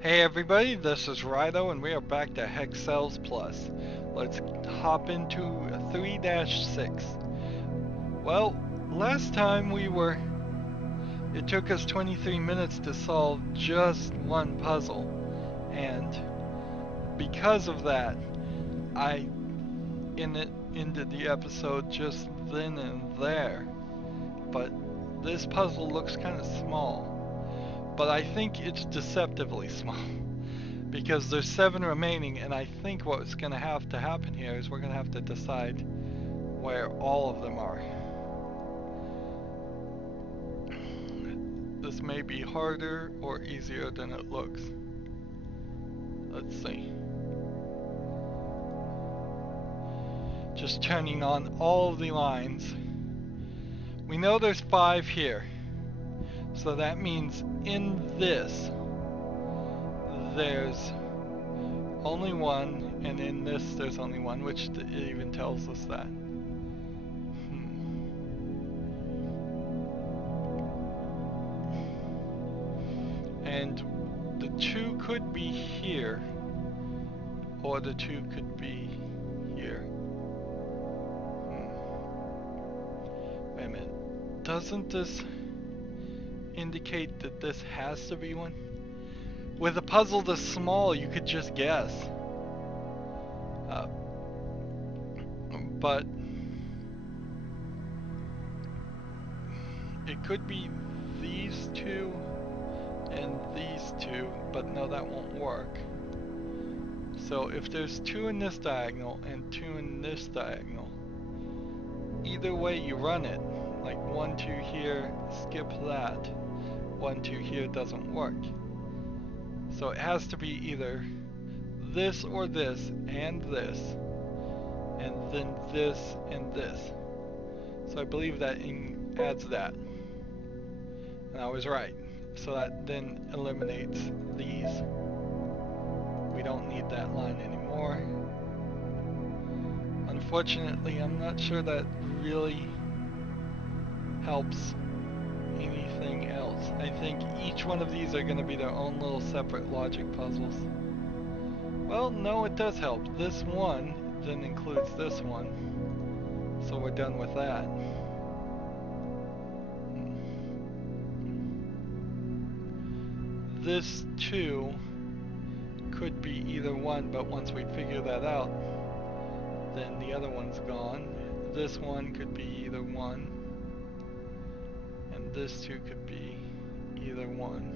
Hey everybody, this is Rydo and we are back to Hexcells Plus. Let's hop into 3-6. Well, last time it took us 23 minutes to solve just one puzzle. And because of that, I ended the episode just then and there. But this puzzle looks kind of small. But I think it's deceptively small. Because there's 7 remaining, and I think what's going to have to happen here is we're going to have to decide where all of them are. This may be harder or easier than it looks. Let's see. Just turning on all of the lines. We know there's 5 here. So that means in this, there's only 1, and in this there's only 1, which it even tells us that. And the 2 could be here, or the 2 could be here. Wait a minute. Doesn't this indicate that this has to be 1? With a puzzle this small, you could just guess. But it could be these 2 and these 2, but no, that won't work. So if there's 2 in this diagonal and 2 in this diagonal, either way you run it, like 1, 2 here, skip that, 1, 2 here doesn't work. So it has to be either this or this and this, and then this and this. So I believe that adds that. And I was right. So that then eliminates these. We don't need that line anymore. Unfortunately, I'm not sure that really helps anything else. I think each one of these are going to be their own little separate logic puzzles. Well, no, it does help. This one then includes this one. So we're done with that. This 2 could be either 1, but once we figure that out, then the other one's gone. This 1 could be either 1, and this 2 could be either 1.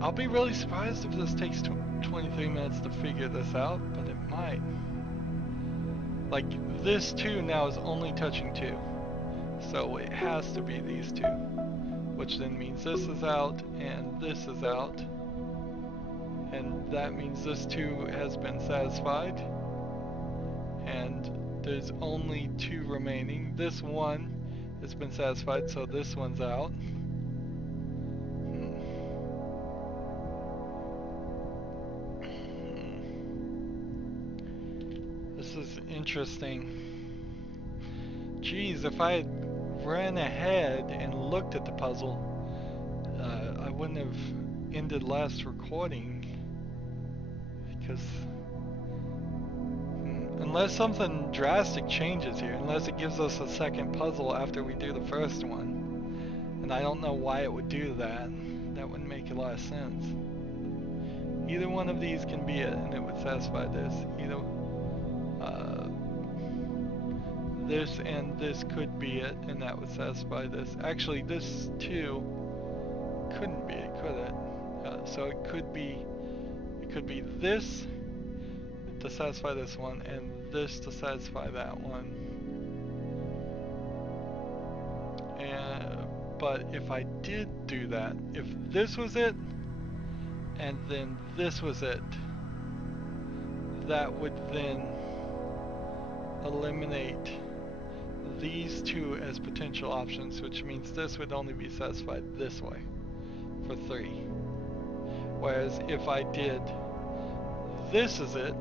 I'll be really surprised if this takes 23 minutes to figure this out, but it might. Like, this 2 now is only touching 2. So it has to be these 2. Which then means this is out, and this is out. And that means this 2 has been satisfied. And there's only 2 remaining. This 1 has been satisfied, so this one's out. This is interesting. Geez, if I had ran ahead and looked at the puzzle, I wouldn't have ended last recording, because unless something drastic changes here, unless it gives us a second puzzle after we do the first one, and I don't know why it would do that. That wouldn't make a lot of sense. Either one of these can be it, and it would satisfy this. Either this and this could be it, and that would satisfy this. Actually, this 2 couldn't be it, could it? So it could be this to satisfy this one, and this to satisfy that one. But if I did do that, if this was it, and then this was it, that would then eliminate these 2 as potential options, which means this would only be satisfied this way for 3. Whereas if I did this is it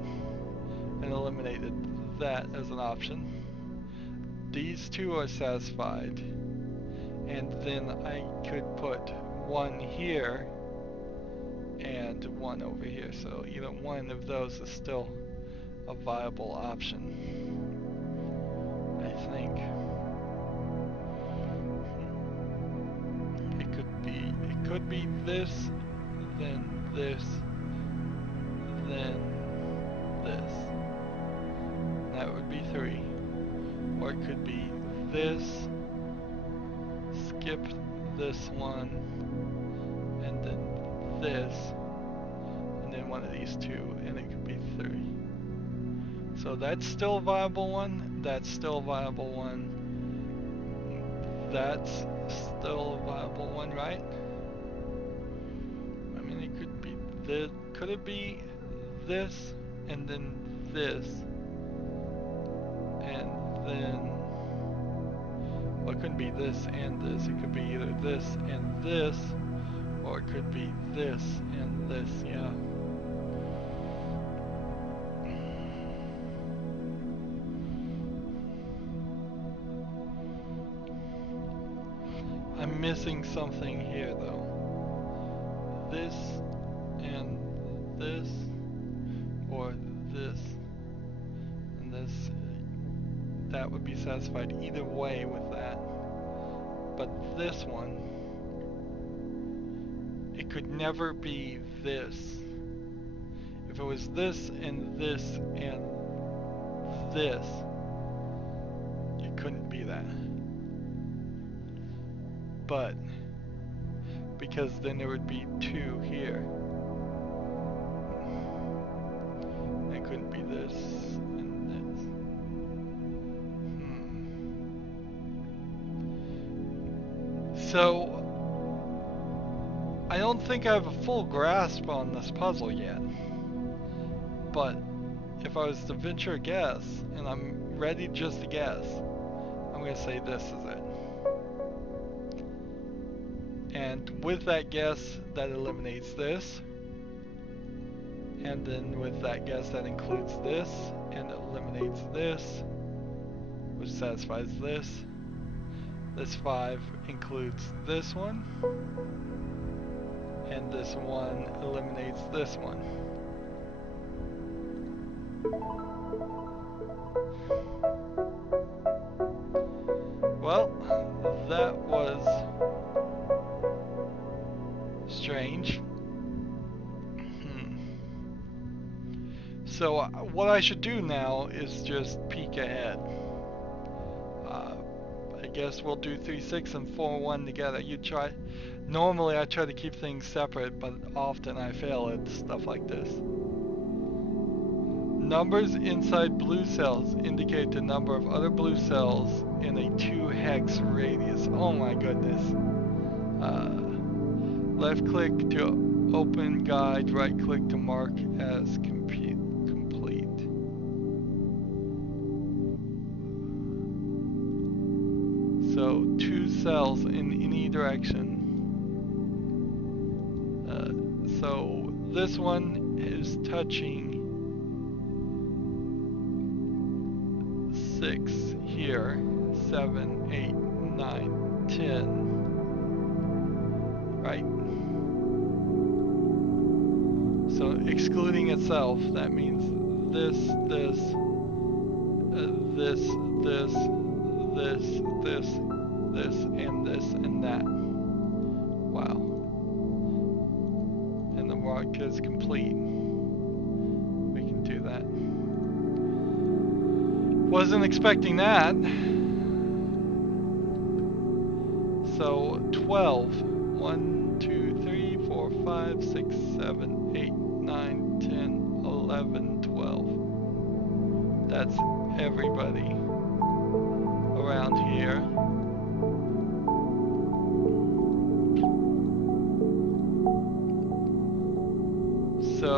and eliminated that as an option, these 2 are satisfied, and then I could put one here and one over here, so either one of those is still a viable option, I think. It could be this, then this, then this. That would be 3. Or it could be this, skip this one, and then this, and then one of these two, and it could be 3. So that's still a viable one, that's still a viable one, that's still a viable one, right? I mean, it could be this, could it be this, and then this, and then, well, it couldn't be this and this, it could be either this and this, or it could be this and this, yeah. I'm missing something here though. This and this, or this and this. That would be satisfied either way with that. But this one, it could never be this. If it was this and this and this, it couldn't be that. But because then there would be 2 here. It couldn't be this and this. So I don't think I have a full grasp on this puzzle yet. But if I was to venture a guess, and I'm ready just to guess, I'm going to say this is it. And with that guess, that eliminates this. And then with that guess, that includes this, and eliminates this, which satisfies this. This 5 includes this one, and this 1 eliminates this one. Well, that was strange. So what I should do now is just peek ahead. I guess we'll do 3.6 and 4.1 together. You try. Normally I try to keep things separate, but often I fail at stuff like this. Numbers inside blue cells indicate the number of other blue cells in a 2 hex radius. Oh my goodness. Left click to open guide, right click to mark as complete. So 2 cells in any direction. So this one is touching 6 here, 7, 8, 9, 10. Right? So excluding itself, that means this, this, this, this, and this, and that. Wow. And the mark is complete. We can do that. Wasn't expecting that. So 12. 1, 2, 3, 4, 5, 6, 7, 8, 9, 10, 11, 12. That's everybody around here. So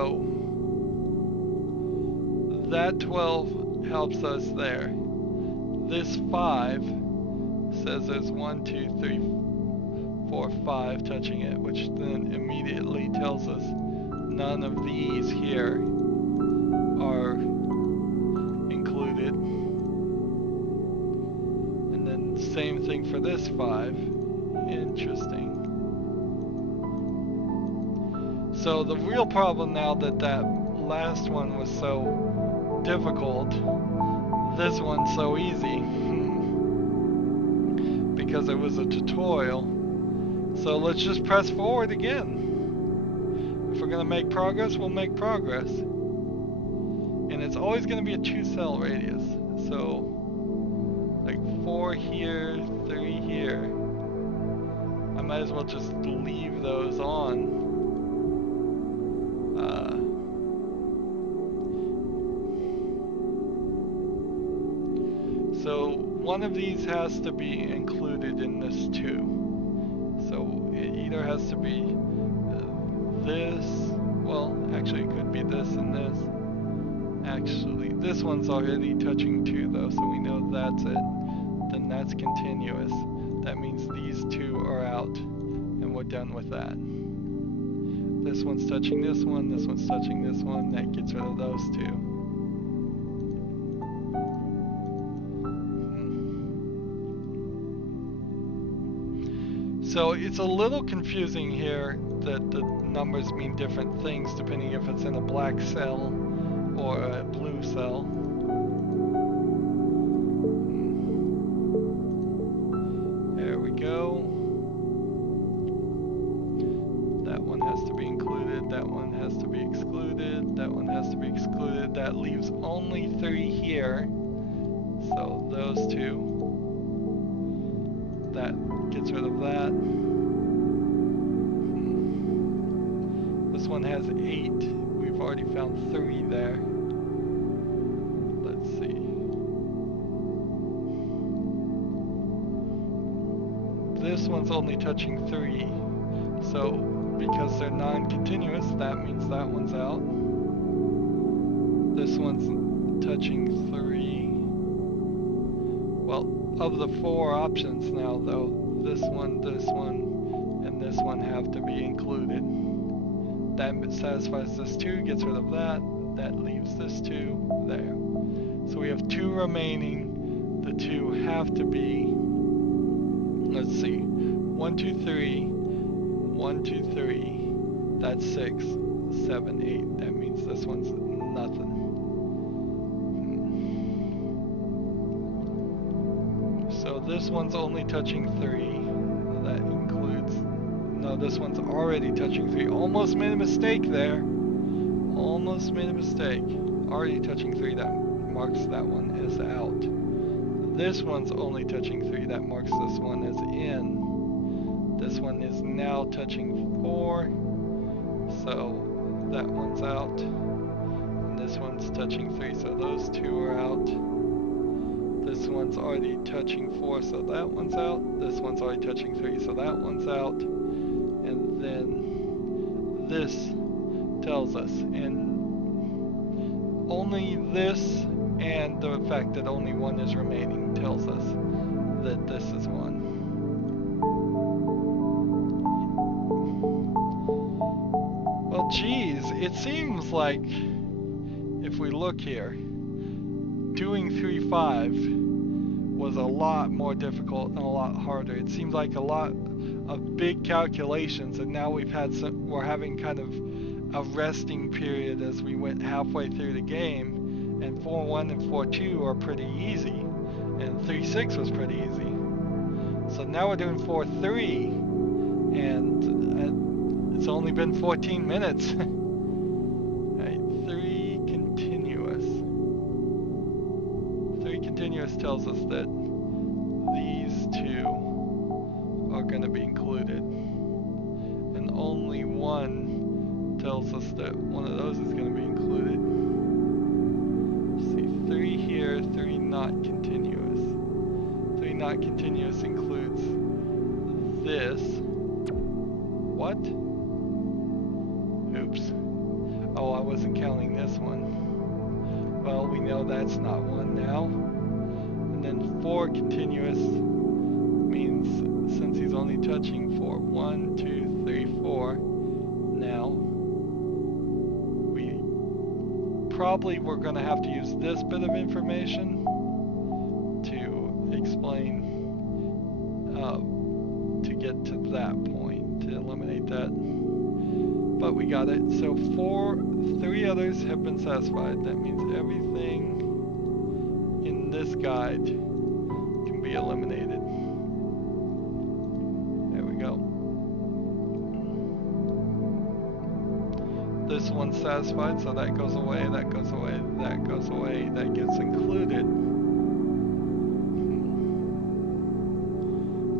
that 12 helps us there. This 5 says there's 1, 2, 3, 4, 5 touching it, which then immediately tells us none of these here are included. And then same thing for this 5. Interesting. So the real problem now that that last one was so difficult, this one's so easy. Because it was a tutorial. So let's just press forward again. If we're gonna make progress, we'll make progress. And it's always gonna be a 2-cell radius. So, like 4 here, 3 here. I might as well just leave those on. So one of these has to be included in this too. So it either has to be this, well, actually it could be this and this. Actually, this one's already touching 2 though, so we know that's it. Then that's continuous. That means these 2 are out, and we're done with that. This one's touching this one's touching this one, that gets rid of those 2. So it's a little confusing here that the numbers mean different things depending if it's in a black cell or a blue cell. There we go. That one has to be included, that one has to be excluded, that one has to be excluded. That leaves only 3 here. So those 2. That gets rid of that. This one has 8. We've already found 3 there. Let's see. This one's only touching 3. So because they're non-continuous, that means that one's out. This one's touching 3. Well, of the 4 options now though, this one, and this one have to be included. That satisfies this 2, gets rid of that. That leaves this 2 there. So we have 2 remaining. The 2 have to be, let's see, 1, 2, 3, 1, 2, 3. That's 6, 7, 8. That means this one's nothing. So this one's only touching 3. That includes, no, this one's already touching 3. Almost made a mistake there. Almost made a mistake. Already touching 3. That marks that one as out. This one's only touching 3. That marks this one as in. This one is now touching 4. So that one's out. And this one's touching 3. So those 2 are out. This one's already touching 4, so that one's out. This one's already touching 3, so that one's out. And then this tells us, and only this and the fact that only 1 is remaining tells us that this is 1. Well, geez, it seems like if we look here, doing 3-5 was a lot more difficult and a lot harder. It seems like a lot of big calculations, and now we're having kind of a resting period as we went halfway through the game. And 4-1 and 4-2 are pretty easy, and 3-6 was pretty easy. So now we're doing 4-3, and it's only been 14 minutes. Continuous tells us that these 2 are going to be included, and only 1 tells us that one of those is going to be included. Let's see, 3 here, 3 not continuous. 3 not continuous includes this. What? Oops. Oh, I wasn't counting this one. Well, we know that's not 1 now. And then 4 continuous means since he's only touching 4, 1, 2, 3, 4. Now, we're going to have to use this bit of information to explain, to get to that point to eliminate that. But we got it. So 3 others have been satisfied. That means everything in this guide can be eliminated. There we go. This one's satisfied, so that goes away, that goes away, that goes away, that gets included.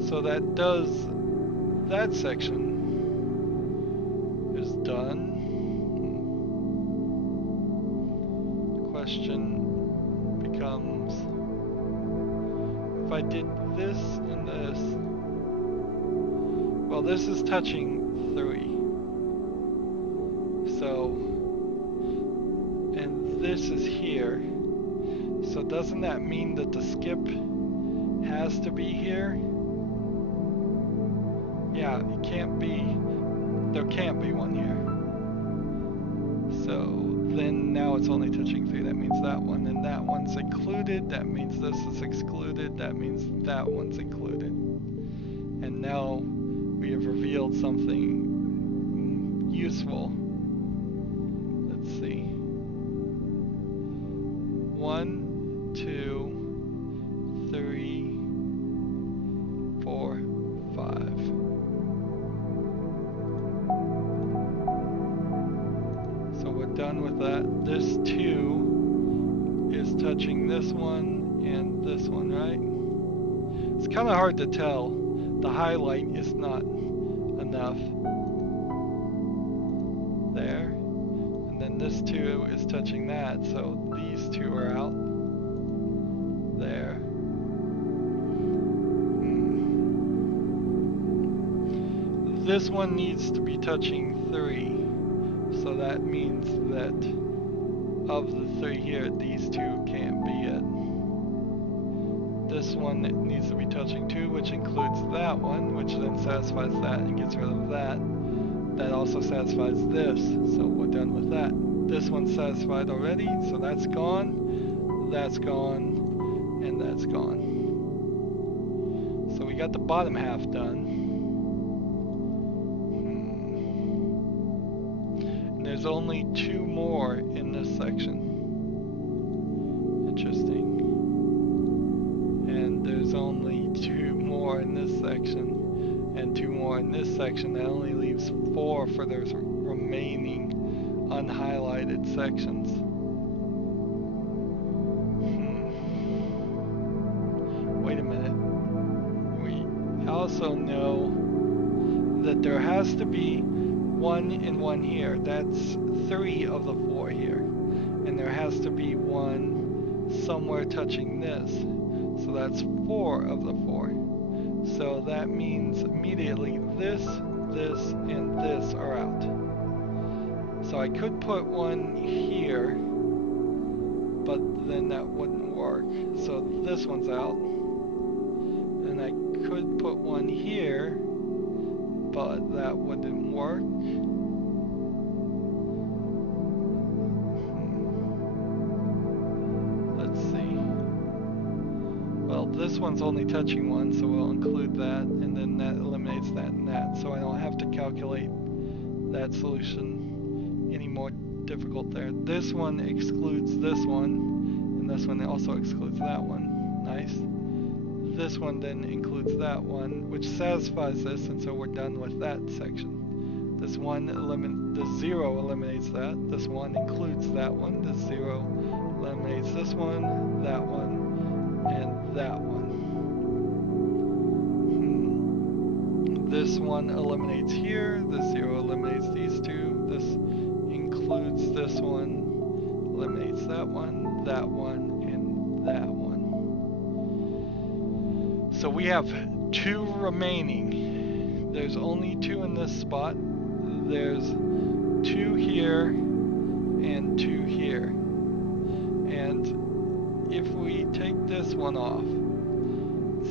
So that does that section is done. Question becomes, if I did this and this, well, this is touching 3. So, and this is here. So doesn't that mean that the skip has to be here? Yeah, it can't be, there can't be one here. So then now it's only touching 3, that means that one, and that one's included, that means this is excluded, that means that one's included. And now we have revealed something useful. Let's see. 1, 2, 3, 4, 5. So we're done with that. This 2 is touching this one and this one, right? It's kind of hard to tell. The highlight is not enough. There. And then this 2 is touching that, so these 2 are out. There. This one needs to be touching 3. So that means that of the 3 here, these 2 can't be it. This one needs to be touching 2, which includes that one, which then satisfies that and gets rid of that. That also satisfies this, so we're done with that. This one's satisfied already, so that's gone, and that's gone. So we got the bottom half done. There's only 2 more in this section. Interesting. And there's only 2 more in this section, and 2 more in this section. That only leaves 4 for those remaining unhighlighted sections. Wait a minute. We also know that there has to be 1 and 1 here. That's 3 of the 4 here. And there has to be 1 somewhere touching this. So that's 4 of the 4. So that means immediately this, this, and this are out. So I could put 1 here, but then that wouldn't work. So this one's out. And I could put 1 here, but that wouldn't work. Let's see. Well, this one's only touching 1, so we'll include that, and then that eliminates that and that. So I don't have to calculate that solution any more difficult there. This one excludes this one, and this one also excludes that one. Nice. This one then includes that one, which satisfies this, and so we're done with that section. This one the 0 eliminates that. This one includes that one. The 0 eliminates this one, and that one. This one eliminates here. The 0 eliminates these 2. This includes this one, eliminates that one, and that one. So we have 2 remaining. There's only 2 in this spot. There's 2 here and 2 here. And if we take this one off,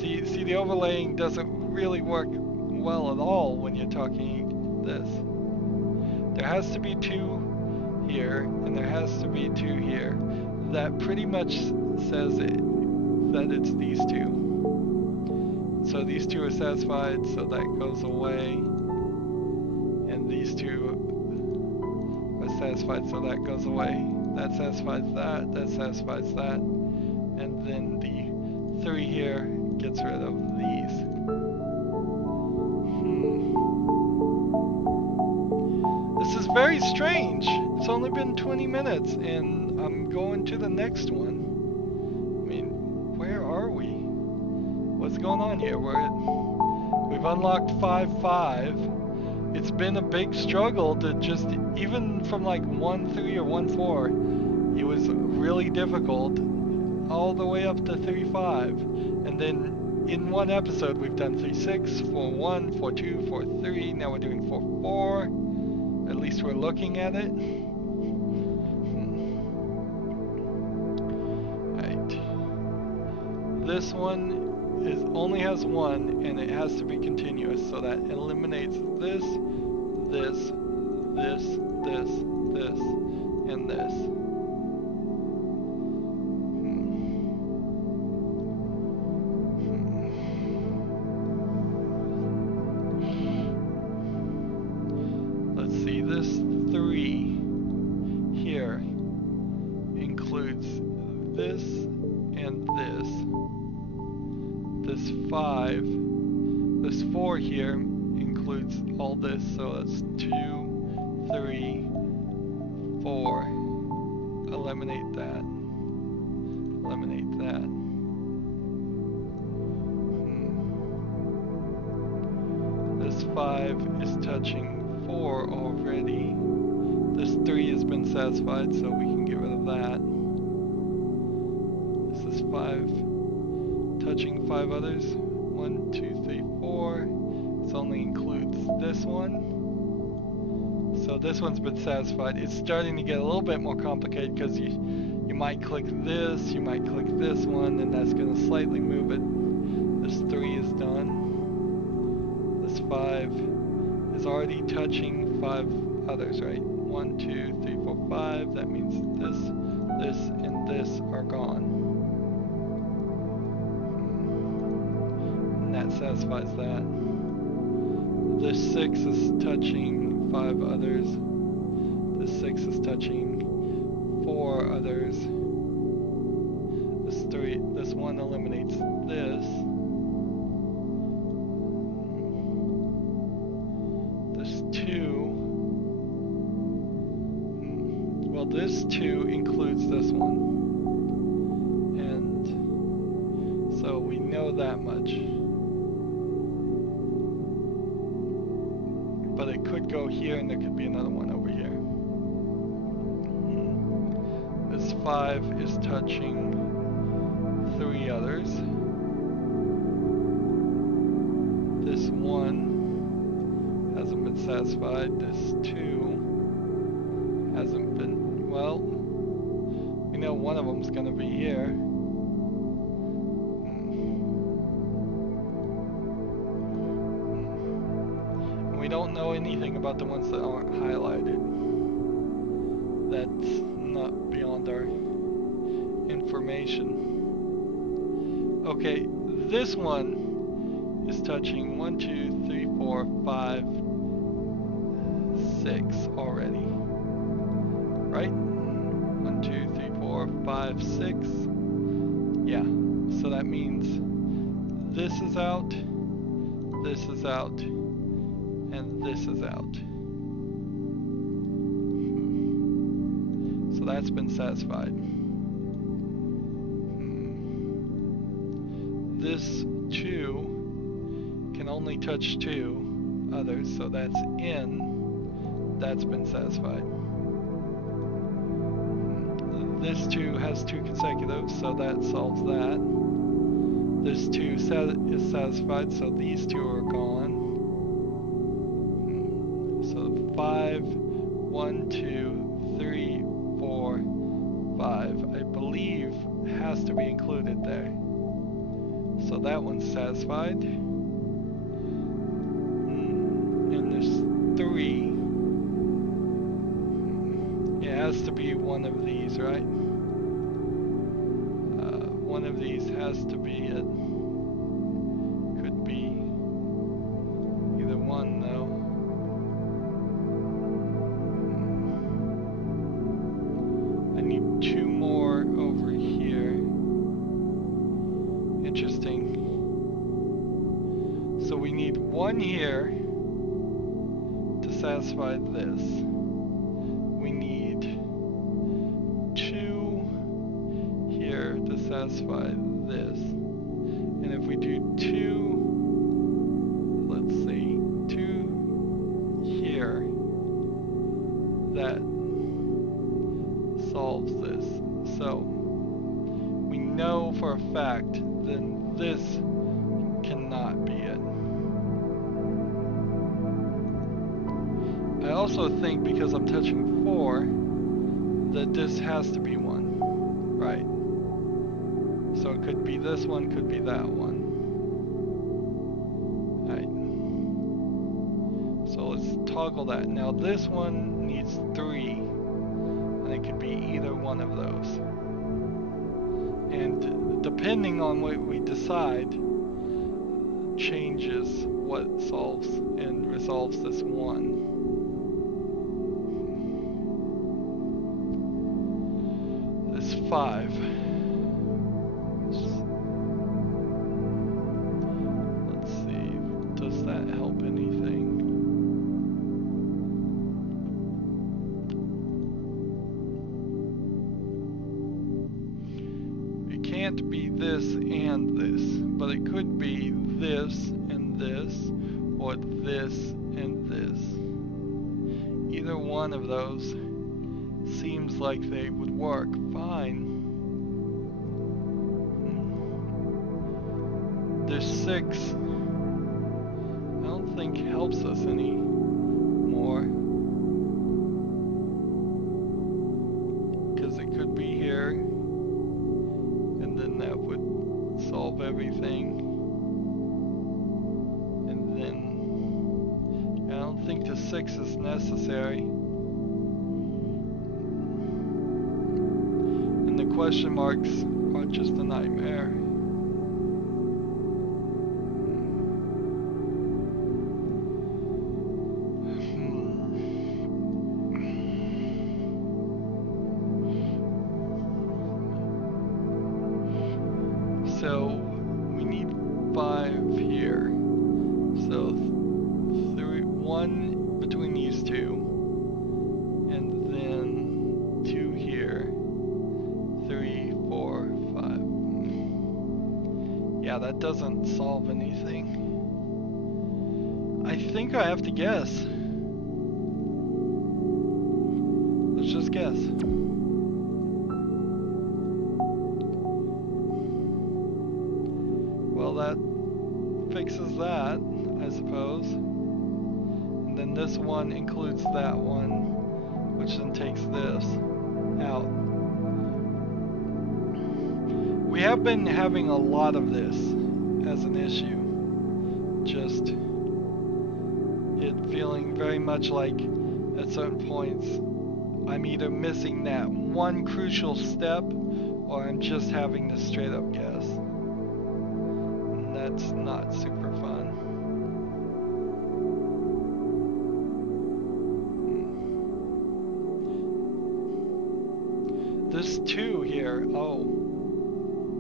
see the overlaying doesn't really work well at all when you're talking this. There has to be 2 here, and there has to be 2 here. That pretty much says that it's these 2. So these two are satisfied, so that goes away. And these two are satisfied, so that goes away. That satisfies that, that satisfies that. And then the 3 here gets rid of these. This is very strange. It's only been 20 minutes and I'm going to the next one. I mean, where are we? What's going on here? We've unlocked 5.5. It's been a big struggle to just, even from like 1.3 or 1.4, it was really difficult, all the way up to 3.5. And then in one episode we've done 3.6, 4.1, 4.2, 4.3, now we're doing 4.4. At least we're looking at it. Right. This one only has 1 and it has to be continuous, so that eliminates this, this, this, this, this, and this. Let's see, this 3 here includes this and this. This 5, this 4 here includes all this, so that's 2, 3, 4. Eliminate that. Eliminate that. This 5 is touching 4 already. This 3 has been satisfied, so we can get rid of that. This is 5 touching 5 others. 1, 2, 3, 4. This only includes this one. So this one's been satisfied. It's starting to get a little bit more complicated because you might click this, you might click this one, and that's going to slightly move it. This 3 is done. This 5 is already touching 5 others, right? 1, 2, 3, 4, 5. That means this, this, and this are gone. And that satisfies that. This 6 is touching 5 others. This 6 is touching 4 others. This 1 eliminates this. This 2. Well, this 2 includes this one. And so we know that much. But it could go here and there could be another one over here. This 5 is touching 3 others. This 1 hasn't been satisfied. This 2 hasn't been, well, we know one of them's going to be here. We don't know anything about the ones that aren't highlighted. That's not beyond our information. Okay, this one is touching 1, 2, 3, 4, 5, 6 already. Right? 1, 2, 3, 4, 5, 6. Yeah, so that means this is out, this is out, and this is out. So that's been satisfied. This 2 can only touch 2 others, so that's in. That's been satisfied. This 2 has 2 consecutive, so that solves that. This 2 is satisfied, so these 2 are gone. So 5, 1, 2, 3, 4, 5, I believe has to be included there. So that one's satisfied. And there's 3. It has to be one of these, right? One of these has to be it. Could here to satisfy this. We need 2 here to satisfy this. And if we do 2, let's see, 2 here, that solves this. So we know for a fact then this cannot be it. I also think because I'm touching 4 that this has to be 1, right? So it could be this one, could be that one. Right. So let's toggle that. Now this one needs 3, and it could be either one of those. And depending on what we decide, changes what solves and resolves this 1. This 5. Let's see, does that help anything? It can't be this and this, but it could be this and this, or this and this. Either one of those seems like they would work fine. This 6, I don't think helps us any more, because it could be here, and then that would solve everything. And then I don't think the 6 is necessary. And the question marks are just a nightmare. So we need 5 here. So 1 between these 2, and then 2 here. 3, 4, 5. Yeah, that doesn't solve anything. I think I have to guess. Let's just guess. Well, that fixes that, I suppose. And then this one includes that one, which then takes this out. We have been having a lot of this as an issue. Just it feeling very much like at certain points I'm either missing that one crucial step or I'm just having to straight up guess. And that's not super fun. This 2 here, oh.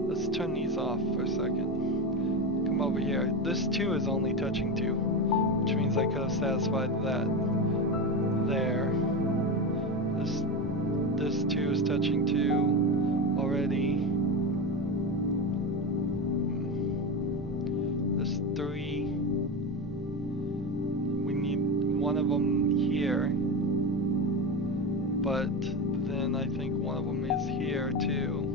Let's turn these off for a second. Come over here. This 2 is only touching 2, which means I could have satisfied that there. This 2 is touching 2 already. This 3. We need one of them here, but then I think one of them is here too.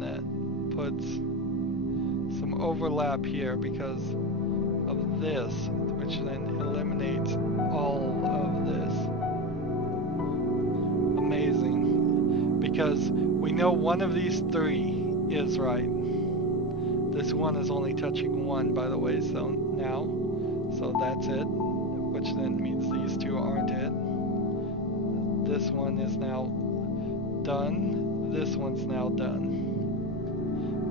That puts some overlap here because of this, which then eliminates all of this. Amazing. Because we know one of these 3 is right. This one is only touching 1, by the way, so now. So that's it, which then means these 2 aren't it. This one is now done. This one's now done.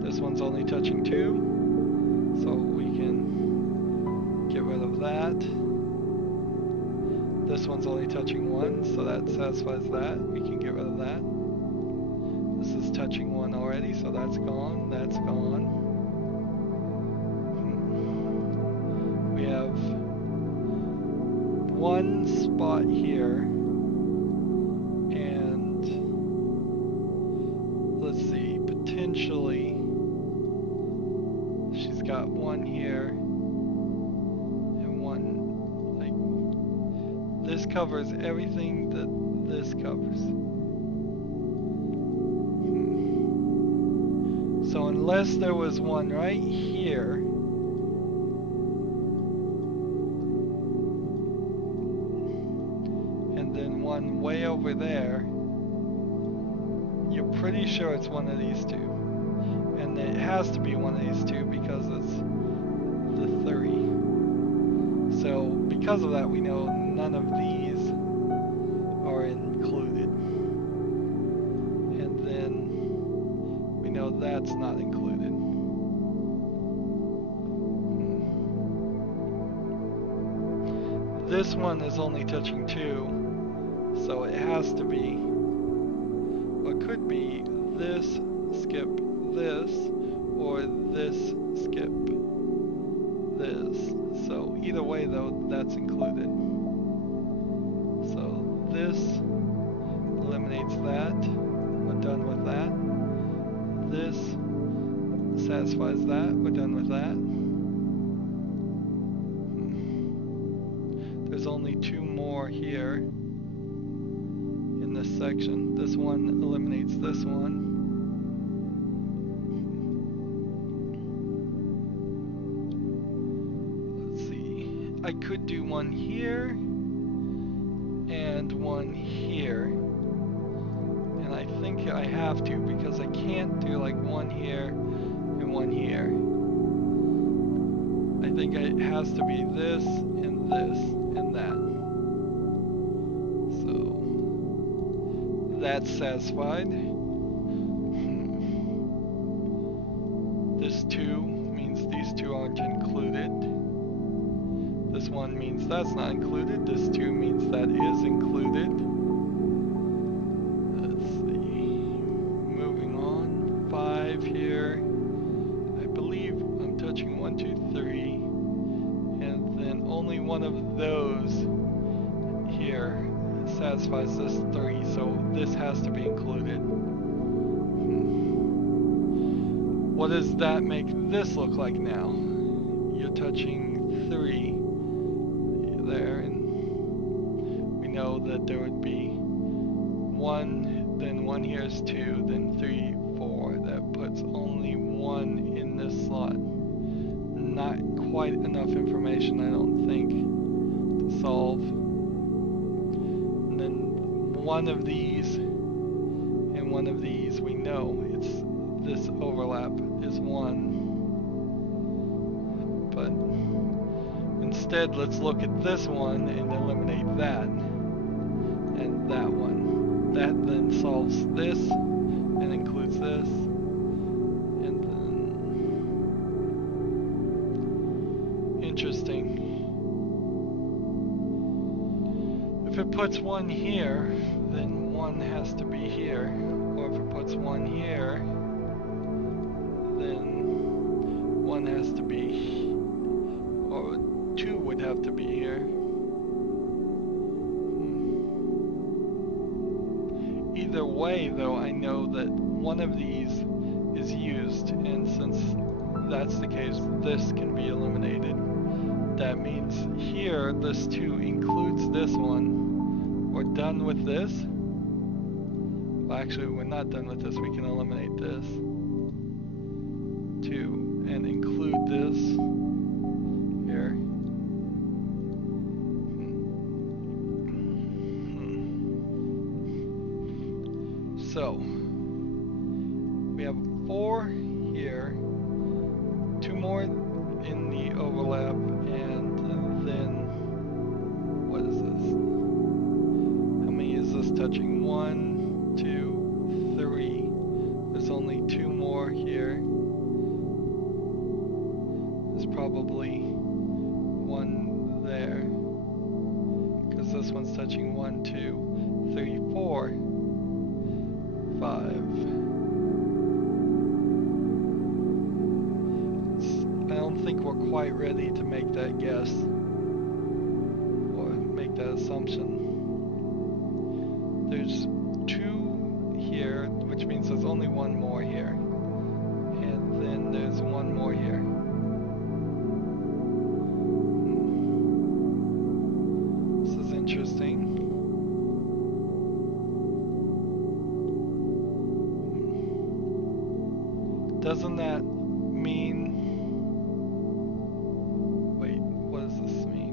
This one's only touching 2, so we can get rid of that. This one's only touching 1, so that satisfies that. We can get rid of that. This is touching 1 already, so that's gone. That's gone. one spot here, and let's see, potentially she's got one here and one, like, this covers everything that this covers. So unless there was one right here, and then one way over there, you're pretty sure it's one of these two. And it has to be one of these two because it's the 3. So because of that, we know none of these are included. And then we know that's not included. This one is only touching 2, so it has to be, or could be, this skip this, or this skip this. So either way though, that's included. So this eliminates that. We're done with that. This satisfies that. We're done with that. There's only 2 more here in this section. This one eliminates this one. Let's see. I could do one here and one here. And I think I have to because I can't do like one here and one here. I think it has to be this and this and that. So that's satisfied. This 2 means these 2 aren't included. This one means that's not included. This 2 means that is included. Let's see. Moving on. 5 here. I believe I'm touching 1, 2, 3. And then only one of those here satisfies this 3. So this has to be included. What does that make this look like now? You're touching 3 there, and we know that there would be 1, then 1 here is 2, then 3, 4. That puts only 1 in this slot. Not quite enough information, I don't think, to solve. And then one of these and one of these, we know it's this overlap is 1. But instead, let's look at this one and eliminate that and that one. That then solves this and includes this. And then interesting. If it puts 1 here, then 1 has to be here. Or if it puts 1 here, then 1 has to be, or 2 would have to be here. Either way though, I know that one of these is used, and since that's the case, this can be eliminated. That means here, this 2 includes this one. We're done with this. Well, actually, we're not done with this. We can eliminate this 2 and include this here. So we have 4 here, 2 more in the overlap, and then what is this? How many is this touching? 1, 2, 3. There's only 2 more here. There's probably 1 there, because this one's touching 1, 2, 3, 4, 5. I don't think we're quite ready to make that guess. Or make that assumption. There's 2 here, which means there's only 1 more here. And then there's 1 more here. This is interesting. Doesn't that mean... Wait, what does this mean?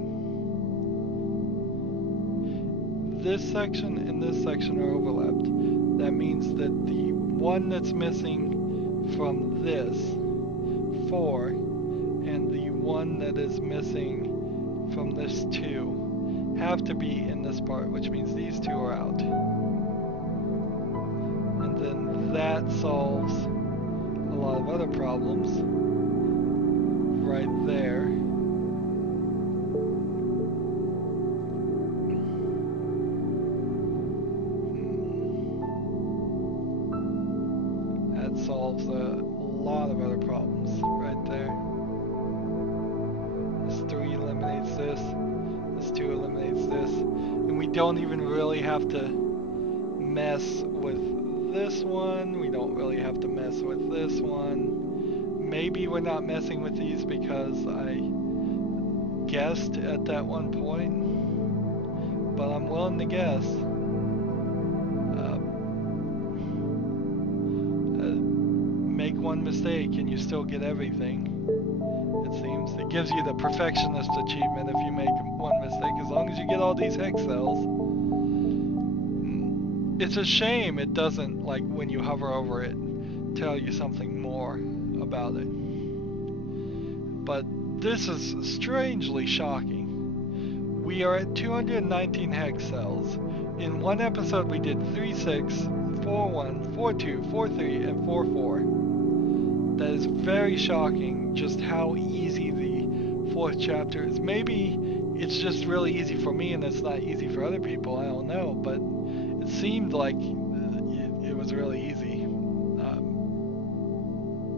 This section and this section are overlapped. That means that the one that's missing from this 4 and the one that is missing from this 2 have to be in this part, which means these 2 are out. And then that solves a lot of other problems right there. That solves a lot of other problems right there. This 3 eliminates this. This 2 eliminates this. And we don't even really have to mess with this one. We don't really have to mess with this one. Maybe we're not messing with these because I guessed at that one point. But I'm willing to guess. Make one mistake and you still get everything. It seems. It gives you the perfectionist achievement if you make one mistake, as long as you get all these hex cells. It's a shame it doesn't, like when you hover over it, tell you something more about it. But this is strangely shocking. We are at 219 hex cells. In one episode we did 3.6, 4.1, 4.2, 4.3, and 4.4. That is very shocking just how easy the 4th chapter is. Maybe it's just really easy for me and it's not easy for other people, I don't know, but it seemed like it was really easy.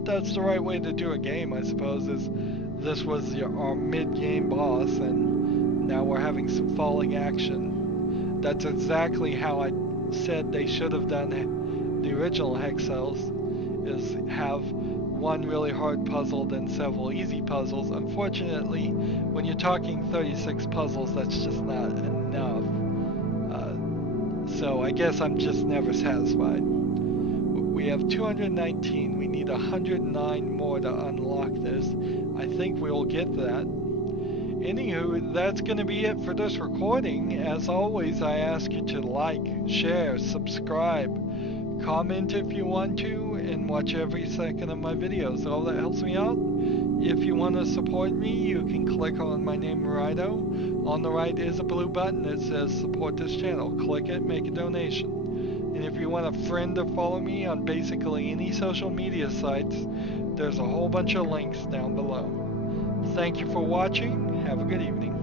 That's the right way to do a game, I suppose, is this was our mid-game boss and now we're having some falling action. That's exactly how I said they should have done the original Hexcells, is have one really hard puzzle, then several easy puzzles. Unfortunately, when you're talking 36 puzzles, that's just not enough. So I guess I'm just never satisfied. We have 219, we need 109 more to unlock this. I think we'll get that. Anywho, that's going to be it for this recording. As always, I ask you to like, share, subscribe, comment if you want to, and watch every second of my videos. All that helps me out. If you want to support me, you can click on my name, Rydo. On the right is a blue button that says support this channel. Click it, make a donation. And if you want a friend to follow me on basically any social media sites, there's a whole bunch of links down below. Thank you for watching. Have a good evening.